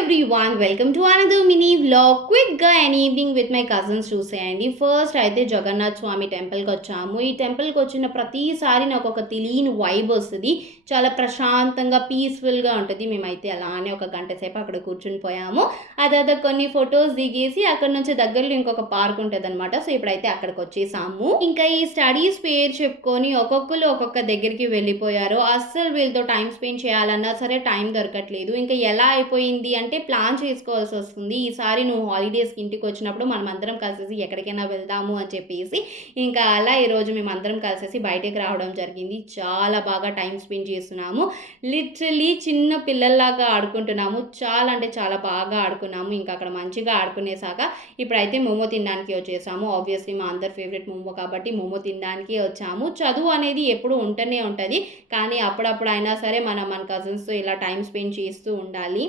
Everyone welcome to another mini vlog క్విక్గా and evening with my cousins చూసేయండి. First అయితే జగన్నాథ్ స్వామి టెంపుల్కి వచ్చాము. ఈ టెంపుల్కి వచ్చిన ప్రతిసారి నాకు ఒక తెలియని వైబ్ వస్తుంది. చాలా ప్రశాంతంగా పీస్ఫుల్గా ఉంటుంది. మేమైతే అలానే ఒక గంట సేపు అక్కడ కూర్చుని పోయాము. అదే కొన్ని ఫొటోస్ దిగేసి అక్కడ నుంచి దగ్గరలో ఇంకొక పార్క్ ఉంటుంది అనమాట. సో ఇప్పుడైతే అక్కడికి వచ్చేసాము. ఇంకా ఈ స్టడీస్ పేరు చెప్పుకొని ఒక్కొక్కరు ఒక్కొక్క దగ్గరికి వెళ్ళిపోయారు. అస్సలు వీళ్ళతో టైం స్పెండ్ చేయాలన్నా సరే టైం దొరకట్లేదు. ఇంకా ఎలా అయిపోయింది అంటే ప్లాన్ చేసుకోవాల్సి వస్తుంది. ఈసారి నువ్వు హాలిడేస్కి ఇంటికి వచ్చినప్పుడు మనం అందరం కలిసేసి ఎక్కడికైనా వెళ్దాము అని చెప్పేసి ఇంకా అలా ఈరోజు మేము అందరం కలిసేసి బయటకు రావడం జరిగింది. చాలా బాగా టైం స్పెండ్ చేస్తున్నాము. లిటరలీ చిన్న పిల్లల్లాగా ఆడుకుంటున్నాము. చాలా అంటే చాలా బాగా ఆడుకున్నాము. ఇంకా అక్కడ మంచిగా ఆడుకునేసాక ఇప్పుడైతే మోమో తినడానికి వచ్చేసాము. ఆబ్వియస్లీ మా అందరి ఫేవరెట్ మోమో కాబట్టి మోమో తినడానికి వచ్చాము. చదువు అనేది ఎప్పుడు ఉంటూనే ఉంటుంది, కానీ అప్పుడప్పుడు అయినా సరే మన కజిన్స్తో ఇలా టైం స్పెండ్ చేస్తూ ఉండాలి.